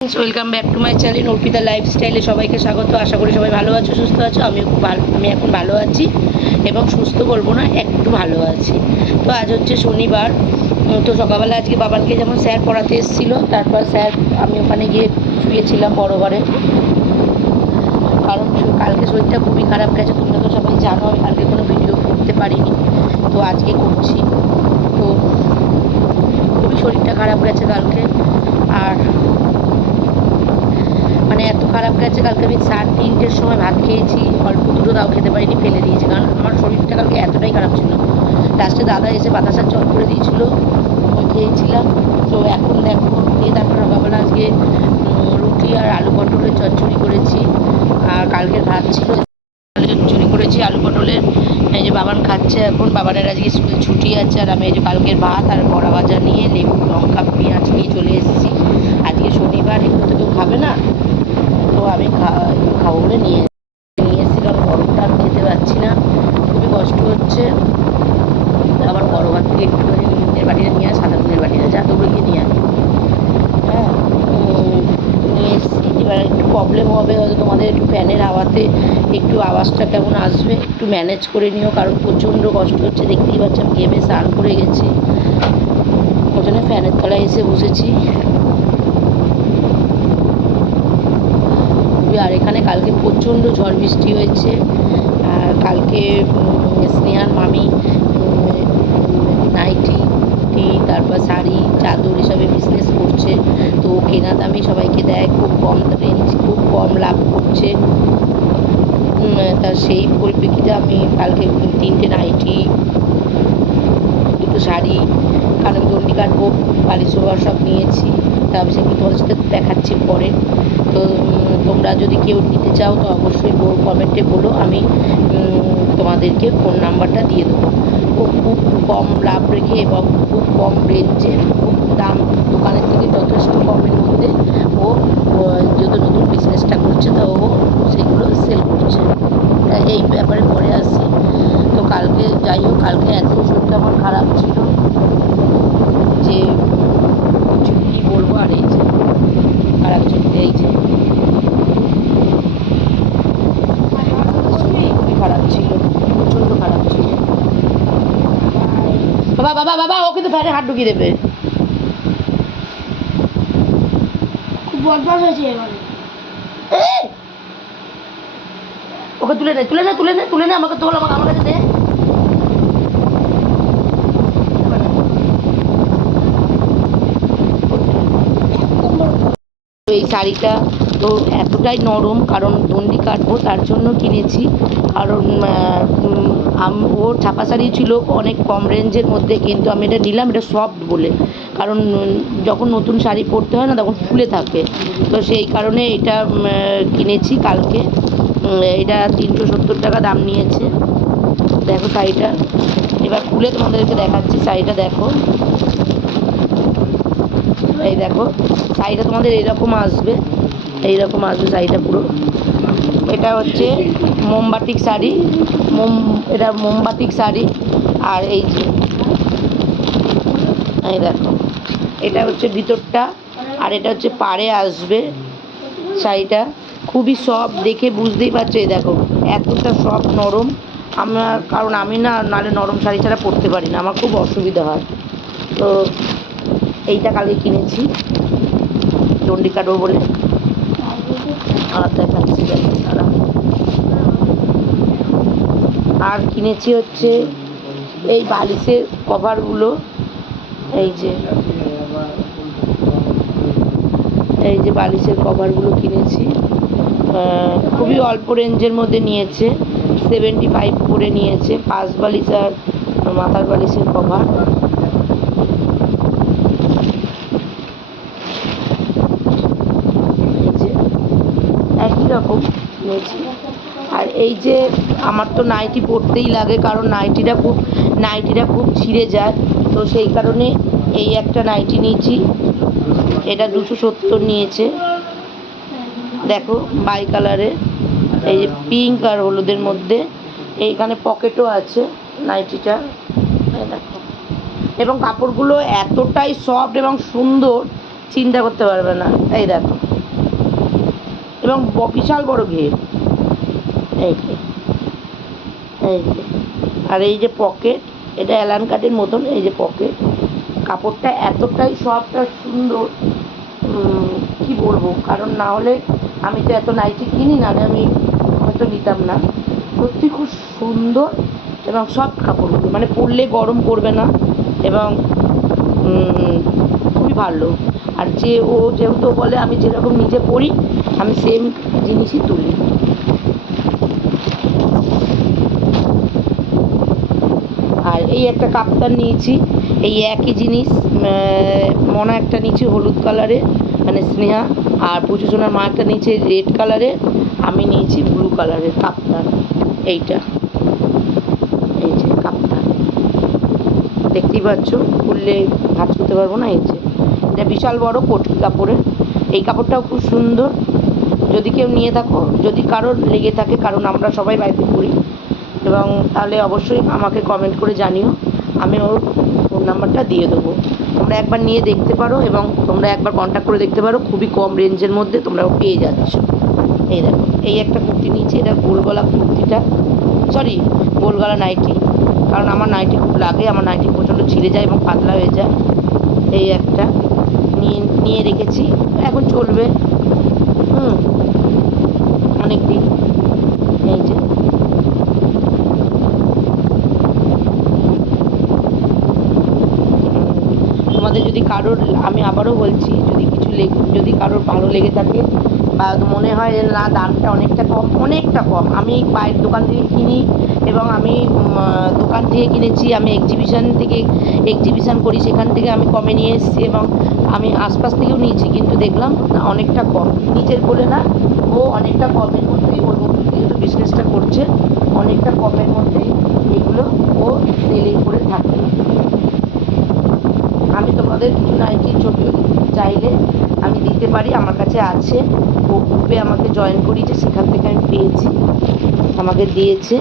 Welcome back to my channel Arpita লাইফস্টাইলে সবাইকে স্বাগত। আশা করি সবাই ভালো আছো, সুস্থ আছো। আমিও খুব ভালো, আমি এখন ভালো আছি এবং সুস্থ বলব না, একটু ভালো আছি। তো আজ হচ্ছে শনিবার তো সকালবেলা আজকে বাবানকে যেমন স্যার পড়াতে এসেছিল, তারপর স্যার, আমি ওখানে গিয়ে শুয়েছিলাম বড় ঘরে। কারণ কালকে শরীরটা খুবই খারাপ গেছে, তোমরা তো সবাই জানো, আমি কালকে কোনো ভিডিও করতে পারিনি। তো আজকে করছি। তো খুবই শরীরটা খারাপ গেছে কালকে আর মানে এত খারাপ গেছে, কালকে আমি সাড়ে তিনটের সময় ভাত খেয়েছি, অল্প দুটো তাও খেতে পারিনি, ফেলে দিয়েছি, কারণ আমার শরীরটা কালকে এতটাই খারাপ ছিল। লাস্টে দাদা এসে বাতাসার চট করে দিয়েছিল খেয়েছিলাম। তো এখন দেখো, দিয়ে তারপর সকালবেলা আজকে রুটি আর আলু পটলের চচ্চড়ি করেছি, আর কালকের ভাত ছিল চচ্চড়ি করেছি, আলু পটলের। এই যে বাবান খাচ্ছে এখন, বাবানের আজকে স্কুল ছুটি আছে, আর আমি এই যে কালকের ভাত আর বড়া ভাজা নিয়ে লেবু, লঙ্কা, পেঁয়াজ নিয়ে চলে এসেছি। আজকে শনিবার এগুলো তো কেউ খাবে না? আমি খা- খাব বলে নিয়ে নিয়ে এসেছি কারণ গরমটা আমি খেতে পারছি না খুবই কষ্ট হচ্ছে। আবার বড় ভাত থেকে একটুখানি নিমের বাটিটা নিয়ে সাদা নুনের যা তোগুলো গিয়ে নিয়ে আয় হ্যাঁ নিয়ে এসেছি। এবার একটু প্রবলেম হবে, হয়তো তোমাদের একটু ফ্যানের হাওয়াতে একটু আওয়াজটা কেমন আসবে, একটু ম্যানেজ করে নিও, কারণ প্রচণ্ড কষ্ট হচ্ছে। দেখতেই পাচ্ছি আমি গেমে স্নান করে গেছি। ওই জন্য ফ্যানের তলায় এসে বসেছি আর এখানে কালকে প্রচণ্ড ঝড় বৃষ্টি হয়েছে আর কালকে স্নেহার মামি নাইটি টি তারপর শাড়ি চাদর এসবের বিজনেস করছে। তো কেনা দামে সবাইকে দেয় খুব কম রেঞ্জ খুব কম লাভ করছে। উম, তা সেই পরিপ্রেক্ষিতে আমি কালকে তিনটে নাইটি দুটো শাড়ি কারণ দণ্ডি কাটবো বালি সোফার সব নিয়েছি। তা আমি সেগুলো তোমাদের সাথে দেখাচ্ছি পরে। তো তোমরা যদি কেউ নিতে চাও, তো অবশ্যই কমেন্টে বলো, আমি তোমাদেরকে ফোন নাম্বারটা দিয়ে দেবো। ও খুব কম লাভ রেখে এবং খুব কম রেঞ্জে, খুব দাম, দোকানের থেকে যথেষ্ট কমের মধ্যে ও যেহেতু নতুন বিজনেসটা করছে, তো ও সেগুলো সেল করছে। এই ব্যাপারে পরে আসি। তো কালকে, যাই হোক, কালকে এত শরীরটা আমার খারাপ ছিল যে আর এই যে খারাপ চলতে এই যে। খারাপ ছিল প্রচণ্ড খারাপ ছিল। বাবা বাবা বাবা ও কিন্তু ফ্যানে হাত ঢুকিয়ে দেবে। খুব বদমাস হয়েছে এবারে ওকে তুলে নে তুলে নে তুলে নে তুলে নে আমাকে তোল আমাকে আমার কাছে দে। তো এই শাড়িটা তো এতটাই নরম কারণ দণ্ডি কাটবো, তার জন্য কিনেছি। কারণ ওর ছাপা শাড়ি ছিল অনেক কম রেঞ্জের মধ্যে, কিন্তু আমি এটা নিলাম, এটা সফট বলে। কারণ যখন নতুন শাড়ি পরতে হয় না, তখন ফুলে থাকে। তো সেই কারণে এটা কিনেছি কালকে। এটা তিনশো সত্তর টাকা দাম নিয়েছে। দেখো শাড়িটা। এবার খুলে তোমাদেরকে দেখাচ্ছি, শাড়িটা দেখো। এই দেখো, শাড়িটা তোমাদের এরকম আসবে। এইরকম আসবে শাড়িটা পুরো। এটা হচ্ছে মোমবাটিক শাড়ি। মোম, এটা মোমবাতিক শাড়ি। আর এই যে, এই দেখো, এটা হচ্ছে ভিতরটা। আর এটা হচ্ছে পাড়ে আসবে শাড়িটা। খুবই সফট দেখে বুঝতেই পারছ, এই দেখো, এতটা সফট নরম। আমার, কারণ আমি না নালে নরম শাড়ি ছাড়া পরতে পারি না। আমার খুব অসুবিধা হয়। তো এইটা কালকে কিনেছি। চণ্ডী কাটবো বলে। আর দেখাচ্ছি আর কিনেছি হচ্ছে এই বালিশের কভারগুলো। এই যে এই যে বালিশের কভারগুলো কিনেছি। খুবই অল্প রেঞ্জের মধ্যে নিয়েছে। সেভেন্টি ফাইভ করে নিয়েছে। পাঁচ বালিশ আর মাথার বালিশের কভার এই যে একই রকম নিয়েছি আর এই যে আমার তো নাইটি পরতেই লাগে, কারণ নাইটিটা খুব নাইটিটা খুব ছিঁড়ে যায়। তো সেই কারণে এই একটা নাইটি নিয়েছি। এটা দুশো সত্তর নিয়েছে। দেখো, বাই কালারের এই যে পিঙ্ক আর হলুদের মধ্যে। এইখানে পকেটও আছে নাইটিটা। দেখো। এবং কাপড়গুলো এতটাই সফট এবং সুন্দর, চিন্তা করতে পারবে না। এই দেখো। এবং বিশাল বড় ঘের। এই যে। এই যে। আর এই যে পকেট এটা অ্যালান কাটের মতন, এই যে পকেট কাপড়টা এতটাই আর সুন্দর কি বলব? কারণ না হলে আমি তো এত নাইটি কিনি না, আমি হয়তো নিতাম না। সত্যি খুব সুন্দর এবং সব কাপড়গুলো। মানে পরলে গরম করবে না এবং খুবই ভালো। আর যে ও যেহেতু বলে আমি যেরকম নিজে পরি আমি সেম জিনিসই তুলি। আর এই একটা কাপ্তান নিয়েছি, এই একই জিনিস মনা একটা নিয়েছি হলুদ কালারে মানে স্নেহা, আর পুজোজনার মা একটা নিয়েছে রেড কালারে আমি নিয়েছি ব্লু কালারের কাপ্তান, এইটা। এই যে কাপ্তান। দেখতেই পাচ্ছ, খুললে হাত করতে পারব না, এই যে। এটা বিশাল বড় কটকি কাপড়ের। এই কাপড়টাও খুব সুন্দর। যদি কেউ নিয়ে থাকো, যদি কারোর লেগে থাকে, কারণ আমরা সবাই বাড়িতে করি এবং তাহলে অবশ্যই আমাকে কমেন্ট করে জানিও। আমি ওর ফোন নাম্বারটা দিয়ে দেবো। তোমরা একবার নিয়ে দেখতে পারো, এবং তোমরা একবার কন্ট্যাক্ট করে দেখতে পারো, খুবই কম রেঞ্জের মধ্যে তোমরা পেয়ে যাচ্ছ। এই দেখো, এই একটা কুর্তি নিয়েছি, এটা গোলগলা কুর্তিটা। সরি গোলগলা নাইটি কারণ আমার নাইটি খুব লাগে, আমার নাইটি প্রচণ্ড ছিঁড়ে যায় এবং পাতলা হয়ে যায়। এই একটা। নিয়ে নিয়ে রেখেছি। এখন চলবে। হুম। অনেক দিন এই যে। তোমাদের যদি কারোর, আমি আবারও বলছি, যদি কিছু যদি কারোর ভালো লেগে থাকে বা মনে হয় যে না, দামটা অনেকটা কম অনেকটা কম। আমি বাইরের দোকান থেকে কিনি এবং আমি দোকান থেকে কিনেছি, আমি এক্সিবিশন থেকে এক্সিবিশন করি, সেখান থেকে আমি কমে নিয়ে এসেছি এবং আমি আশপাশ থেকেও নিয়েছি, কিন্তু দেখলাম অনেকটা কম। নিজের বলে না, ও অনেকটা কমের মধ্যেই, ওর যেহেতু বিজনেসটা করছে, অনেকটা কমের মধ্যেই এগুলো ও সেলিং করে থাকে। আমি তোমাদের কিছু নাইটি ছোট চাইলে আমি দিতে পারি, আমার কাছে আছে। ও গ্রুপে আমাকে জয়েন করিয়েছে, সেখান থেকে আমি পেয়েছি। আমাকে দিয়েছে।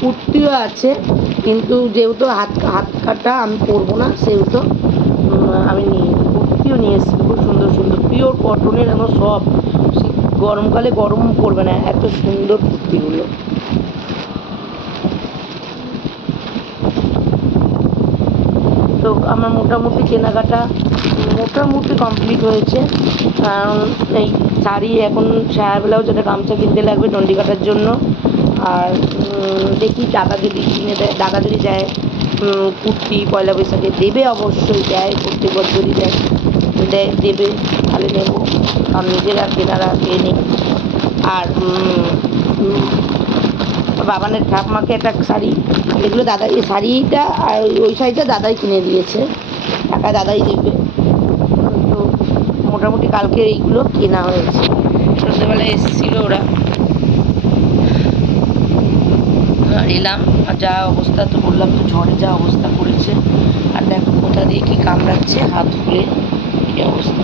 কুর্তিও আছে, কিন্তু যেহেতু হাত হাত কাটা আমি পরবো না, সেহেতু আমি নিয়ে কুর্তিও নিয়ে এসেছি, খুব সুন্দর সুন্দর। পিওর কটনের এবং সব। গরমকালে গরম পড়বে না, এত সুন্দর কুর্তিগুলো তো আমার মোটামুটি কেনাকাটা মোটামুটি কমপ্লিট হয়েছে। কারণ এই শাড়ি এখন সায়া ব্লাউজ গামছা কিনতে লাগবে কাটার জন্য। আর দেখি দাদা যদি কিনে দেয়, দাদা যদি দেয় কুর্তি, পয়লা বৈশাখে দেবে অবশ্যই, দেয়, প্রত্যেক বছরই দেয়। দেয় দেবে, তাহলে নেব। কারণ নিজেরা কেনারা পেয়ে নেই। আর বাবানের ঠাকমাকে একটা শাড়ি এগুলো দাদা এই শাড়িটা আর ওই- শাড়িটা দাদাই কিনে দিয়েছে। টাকা দাদাই দেবে। তো মোটামুটি কালকে এইগুলো কেনা হয়েছে। সন্ধ্যেবেলায় এসেছিল ওরা। আর এলাম, আর যা অবস্থা তো বললাম তো, ঝড়ে যা অবস্থা করেছে। আর দেখো কোথা দিয়ে কি কামড়াচ্ছে, হাত ফুলে কী অবস্থা।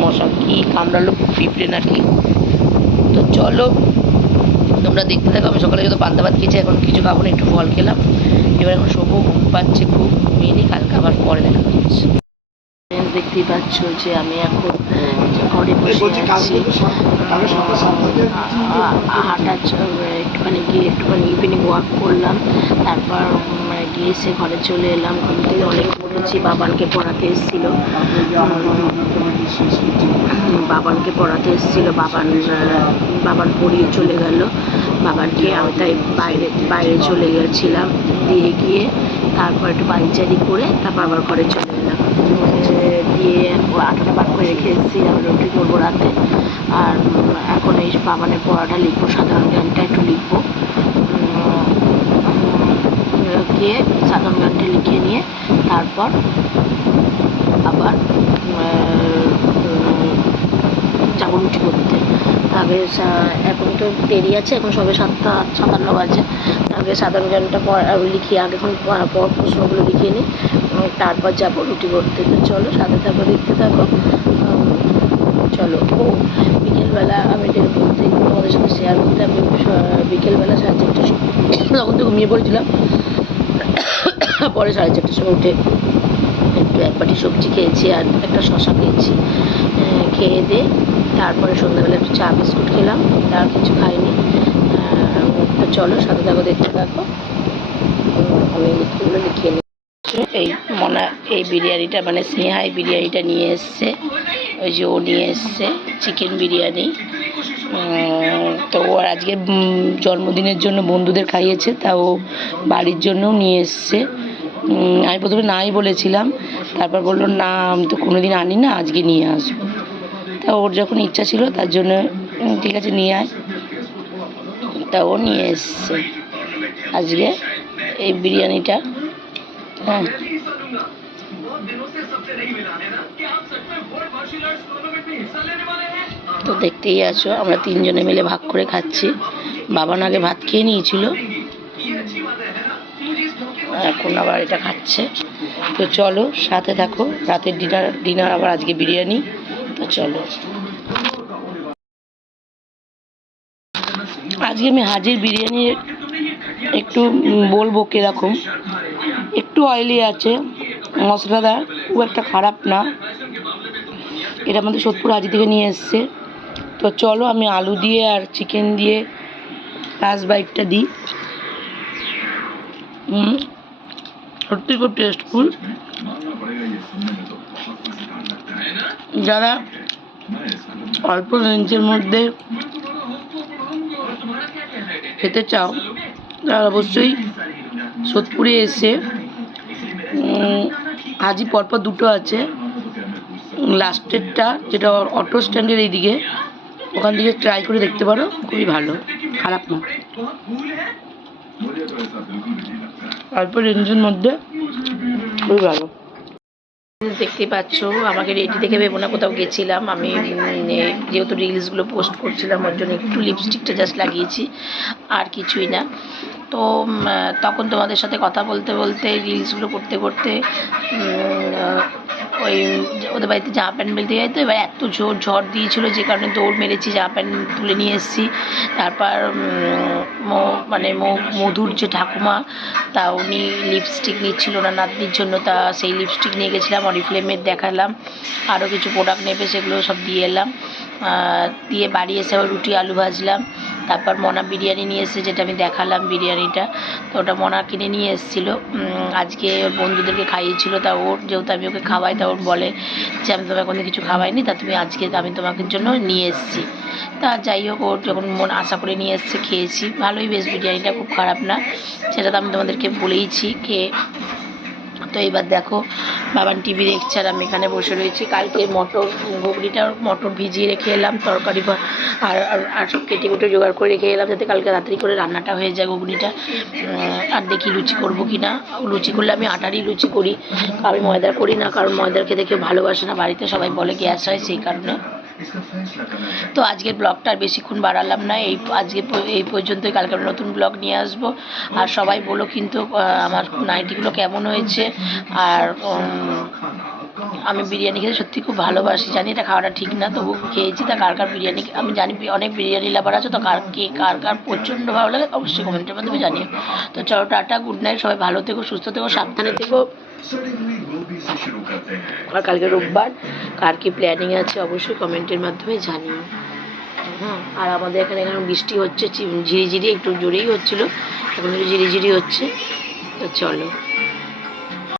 মশা কী কামড়ালো, পিঁপড়ে নাকি। তো চলো তোমরা দেখতে থাকো আমি সকালে যত পান্তা ভাত খেয়েছি এখন কিছু খাব না একটু ফল খেলাম। এবার এখন শোবো ঘুম পাচ্ছে খুব ঘুমিয়ে নিই কালকে আবার পরে দেখা হচ্ছে দেখতেই পাচ্ছ যে আমি এখন ঘরে বসে আছি। জন্য একটুখানি গিয়ে একটুখানি ইভিনিং ওয়াক করলাম। তারপর গিয়ে এসে ঘরে চলে এলাম। ঘুম থেকে অনেক পড়েছি বাবানকে পড়াতে এসেছিল। বাবানকে পড়াতে এসেছিল, বাবান বাবান পড়িয়ে চলে গেল। বাবানকে আমি তাই বাইরে বাইরে চলে গেছিলাম দিয়ে গিয়ে তারপর একটু বাড়িচারি করে তারপর আবার ঘরে চলে এলাম। দিয়ে আটাটা বার করে রেখে এসেছি আমি রুটি করব রাতে। আর এখন এই বাবানের পড়াটা লিখব, সাধারণ জ্ঞানটা একটু লিখব। গিয়ে সাধারণ জ্ঞানটা লিখে নিয়ে তারপর আবার যাব রুটি করতে আগে এখন তো দেরি আছে, এখন সবে সাতটা, সাতান্ন বাজে। আগে সাধারণ পড়া লিখি, আগে এখন পর প্রশ্নগুলো লিখে নিই তারপর যাব রুটি করতে। তো চলো, সাথে থাকো, দেখতে থাকো। চলো। ও, বিকেলবেলা আমি তোমাদের সাথে শেয়ার করতে, আমি বিকেলবেলা সময় তখন তো ঘুমিয়ে পড়েছিলাম পরে সাড়ে চারটের সময় উঠে একটু এক বাটি সবজি খেয়েছি আর একটা শশা খেয়েছি। খেয়ে দিয়ে তারপরে সন্ধ্যাবেলা একটু চা, বিস্কুট খেলাম। আর কিছু খাইনি। তো চলো সাথে থাকো, দেখতে থাকো। আমি লিখিগুলো লিখিয়ে নিই। এই মনা, এই বিরিয়ানিটা মানে স্নেহাই বিরিয়ানিটা নিয়ে এসছে। ওই যে ও নিয়ে এসছে, চিকেন বিরিয়ানি। তো ও আর আজকে জন্মদিনের জন্য বন্ধুদের খাইয়েছে, তা ও বাড়ির জন্যও নিয়ে এসছে। আমি প্রথমে নাই বলেছিলাম, তারপর বলল, না, আমি তো কোনোদিন আনি না, আজকে নিয়ে আসব। তা ওর যখন ইচ্ছা ছিল, তার জন্য ঠিক আছে, নিয়ে আয়। তা ও নিয়ে এসছে। আজকে এই বিরিয়ানিটা হ্যাঁ। দেখতেই আছো, আমরা তিনজনে মিলে ভাগ করে খাচ্ছি। বাবান আগে ভাত খেয়ে নিয়েছিল। এখন আবার এটা খাচ্ছে। তো চলো, সাথে থাকো। রাতের ডিনার ডিনার আবার আজকে বিরিয়ানি। তো চলো। আজকে আমি হাজির বিরিয়ানি একটু বলব কীরকম। একটু অয়েলি আছে, মশলাদার খুব একটা খারাপ না। এটা আমাদের সোদপুর হাজি থেকে নিয়ে এসছে। তো চলো আমি আলু দিয়ে আর চিকেন দিয়ে লাস্ট বাইটটা দিই। সত্যি খুব টেস্টফুল যারা অল্প রেঞ্জের মধ্যে খেতে চাও, তারা অবশ্যই সোদপুরে এসে আজই পরপর দুটো আছে। লাস্টেরটা যেটা অটো স্ট্যান্ডের এইদিকে। ওখান থেকে ট্রাই করে দেখতে পারো, খুবই ভালো, খারাপ না। অল্প রেঞ্জের মধ্যে খুবই ভালো। দেখতেই পাচ্ছ, আমাকে রেডি দেখে ভেবো না কোথাও গেছিলাম। আমি যেহেতু রিলসগুলো পোস্ট করছিলাম, ওর জন্য একটু লিপস্টিকটা জাস্ট লাগিয়েছি, আর কিছুই না। তো তখন তোমাদের সাথে কথা বলতে বলতে রিলসগুলো করতে করতে ওই ওদের বাড়িতে জামা প্যান্ট মেলতে যাই তো, এবার এত জোর ঝড় দিয়েছিল যে কারণে দৌড় মেরেছি জামা প্যান্ট তুলে নিয়ে এসেছি। তারপর মানে মধুর যে ঠাকুমা, তা উনি লিপস্টিক নিচ্ছিল না নাতনির জন্য, তা সেই লিপস্টিক নিয়ে গেছিলাম অরিফ্লেমের দেখালাম। আরও কিছু প্রোডাক্ট নেবে, সেগুলো সব দিয়ে এলাম। দিয়ে বাড়ি এসে আবার রুটি, আলু ভাজলাম। তারপর মনা বিরিয়ানি নিয়ে এসেছে, যেটা আমি দেখালাম বিরিয়ানিটা। তো ওটা মনা কিনে নিয়ে এসেছিল। আজকে ওর বন্ধুদেরকে খাইয়েছিল, তা ওর যেহেতু আমি ওকে খাওয়াই, তা ওর বলে যে, আমি তোমাকে কোনো কিছু খাওয়াইনি, তা তুমি আজকে আমি তোমাকে জন্য নিয়ে এসেছি। তা যাই হোক, ওর যখন মন আশা করে নিয়ে এসছে, খেয়েছি। ভালোই বেশ, বিরিয়ানিটা খুব খারাপ না। সেটা তো আমি তোমাদেরকে বলেইছি, খেয়ে তো এবার দেখো, বাবান টিভি দেখছে আর আমি এখানে বসে রয়েছি। কালকে মটর, ঘুগনিটা মটর ভিজিয়ে রেখে এলাম, তরকারি আর- আর সব কেটে কুটে জোগাড় করে রেখে এলাম, যাতে কালকে রাত্রি করে রান্নাটা হয়ে যায় ঘুগনিটা। আর দেখি লুচি করব কি না লুচি করলে আমি আটারই লুচি করি। আমি ময়দার করি না, কারণ ময়দার খেতে কেউ ভালোবাসে না। বাড়িতে সবাই বলে গ্যাস হয়, সেই কারণে। তো আজকের ব্লগটা আর বেশিক্ষণ বাড়ালাম না, এই আজকে এই পর্যন্তই, কালকে আমরা নতুন ব্লগ নিয়ে আসব। আর সবাই বলো কিন্তু আমার নাইটিগুলো কেমন হয়েছে, আর আমি বিরিয়ানি খেতে সত্যি খুব ভালোবাসি। জানি এটা খাওয়াটা ঠিক না, তবু খেয়েছি, তা কার কার বিরিয়ানি আমি জানি অনেক বিরিয়ানি লাভার আছে, তো কার কে, কার কার প্রচণ্ড ভালো লাগে, অবশ্যই কমেন্টের মাধ্যমে জানিও। তো চলো টাটা গুড নাইট সবাই ভালো থেকো, সুস্থ থেকো, সাবধানে থেকো। আর কালকে রোববার। কার কি প্ল্যানিং আছে অবশ্যই কমেন্টের মাধ্যমে জানিও। হ্যাঁ আর আমাদের এখানে এখন বৃষ্টি হচ্ছে? ঝিরিঝিরি একটু জোরেই হচ্ছিল। এখন ঝিরিঝিরি হচ্ছে। তো চলো।